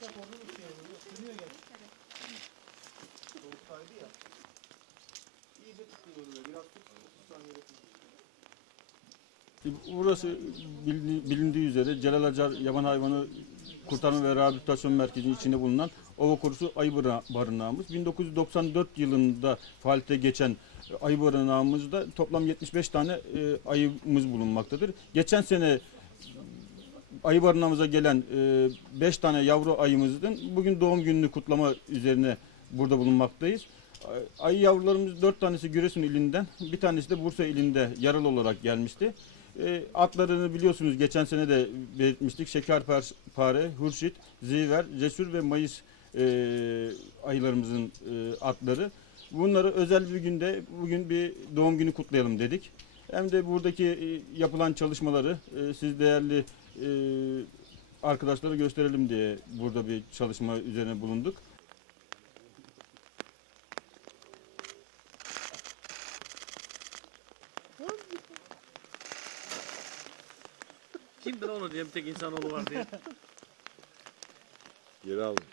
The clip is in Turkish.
Sıcak olduğu için sürüyor gel. Soğuktaydı ya. İyice tutuyor böyle. Biraz tut. 30 saniye Burası bilindiği üzere Celal Acar Yaban Hayvanı Kurtarma ve Rehabilitasyon Merkezi'nin içinde bulunan Ova Korusu Ayı Barınağımız. 1994 yılında faaliyete geçen ayı barınağımızda toplam 75 tane e, ayımız bulunmaktadır. Geçen sene ayı barınağımıza gelen 5 tane yavru ayımızın bugün doğum gününü kutlama üzerine burada bulunmaktayız. Ay- Ayı yavrularımız 4 tanesi Giresun ilinden, bir tanesi de Bursa ilinde yaralı olarak gelmişti. E, Atlarını biliyorsunuz geçen sene de belirtmiştik. Şekerpare, Hurşit, Ziver, Cesur ve Mayıs e, ayılarımızın e, atları. Bunları özel bir günde bugün bir doğum günü kutlayalım dedik. Hem de buradaki e, yapılan çalışmaları e, siz değerli e, arkadaşlara gösterelim diye burada bir çalışma üzerine bulunduk. Kimdir onu diye bir tek insanoğlu var diye. Geri aldım.